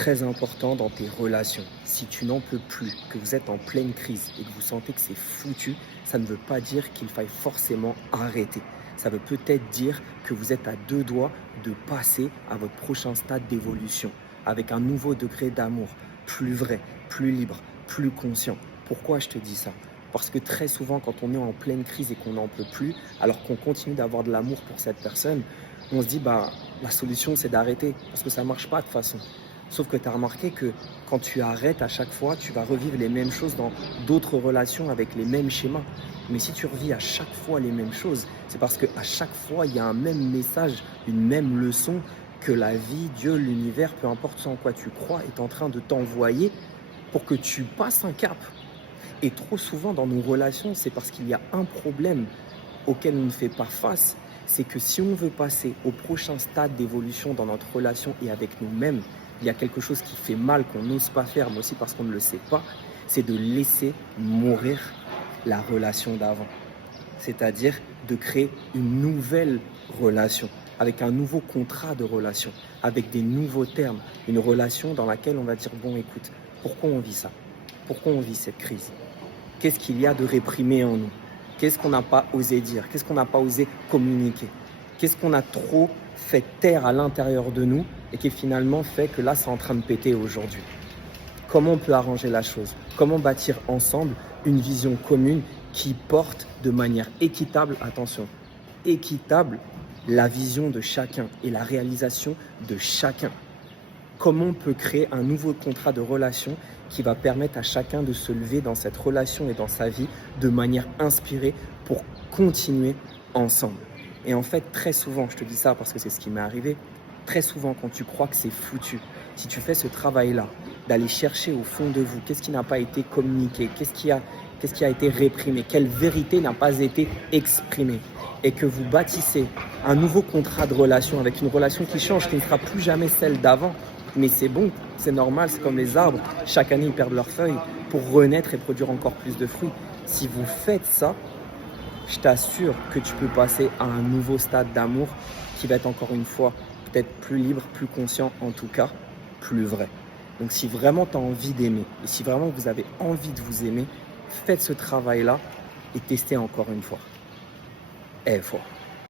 Très important dans tes relations. Si tu n'en peux plus, que vous êtes en pleine crise et que vous sentez que c'est foutu, ça ne veut pas dire qu'il faille forcément arrêter. Ça veut peut-être dire que vous êtes à deux doigts de passer à votre prochain stade d'évolution, avec un nouveau degré d'amour, plus vrai, plus libre, plus conscient. Pourquoi je te dis ça? Parce que très souvent, quand on est en pleine crise et qu'on n'en peut plus, alors qu'on continue d'avoir de l'amour pour cette personne, on se dit, bah, la solution, c'est d'arrêter, parce que ça ne marche pas de toute façon. Sauf que tu as remarqué que quand tu arrêtes à chaque fois, tu vas revivre les mêmes choses dans d'autres relations avec les mêmes schémas. Mais si tu revis à chaque fois les mêmes choses, c'est parce qu'à chaque fois, il y a un même message, une même leçon que la vie, Dieu, l'univers, peu importe ce en quoi tu crois, est en train de t'envoyer pour que tu passes un cap. Et trop souvent dans nos relations, c'est parce qu'il y a un problème auquel on ne fait pas face, c'est que si on veut passer au prochain stade d'évolution dans notre relation et avec nous-mêmes, il y a quelque chose qui fait mal, qu'on n'ose pas faire, mais aussi parce qu'on ne le sait pas, c'est de laisser mourir la relation d'avant. C'est-à-dire de créer une nouvelle relation, avec un nouveau contrat de relation, avec des nouveaux termes, une relation dans laquelle on va dire, bon écoute, pourquoi on vit ça? Pourquoi on vit cette crise? Qu'est-ce qu'il y a de réprimé en nous? Qu'est-ce qu'on n'a pas osé dire? Qu'est-ce qu'on n'a pas osé communiquer? Qu'est-ce qu'on a trop fait taire à l'intérieur de nous et qui finalement fait que là, c'est en train de péter aujourd'hui? Comment on peut arranger la chose? Comment bâtir ensemble une vision commune qui porte de manière équitable, attention, équitable, la vision de chacun et la réalisation de chacun? Comment on peut créer un nouveau contrat de relation qui va permettre à chacun de se lever dans cette relation et dans sa vie de manière inspirée pour continuer ensemble. Et en fait, très souvent, je te dis ça parce que c'est ce qui m'est arrivé, très souvent quand tu crois que c'est foutu, si tu fais ce travail-là, d'aller chercher au fond de vous, qu'est-ce qui n'a pas été communiqué, qu'est-ce qui a été réprimé, quelle vérité n'a pas été exprimée, et que vous bâtissez un nouveau contrat de relation avec une relation qui change, qui ne sera plus jamais celle d'avant. Mais c'est bon, c'est normal, c'est comme les arbres. Chaque année, ils perdent leurs feuilles pour renaître et produire encore plus de fruits. Si vous faites ça, je t'assure que tu peux passer à un nouveau stade d'amour qui va être encore une fois peut-être plus libre, plus conscient, en tout cas, plus vrai. Donc si vraiment tu as envie d'aimer et si vraiment vous avez envie de vous aimer, faites ce travail-là et testez encore une fois. Et fort.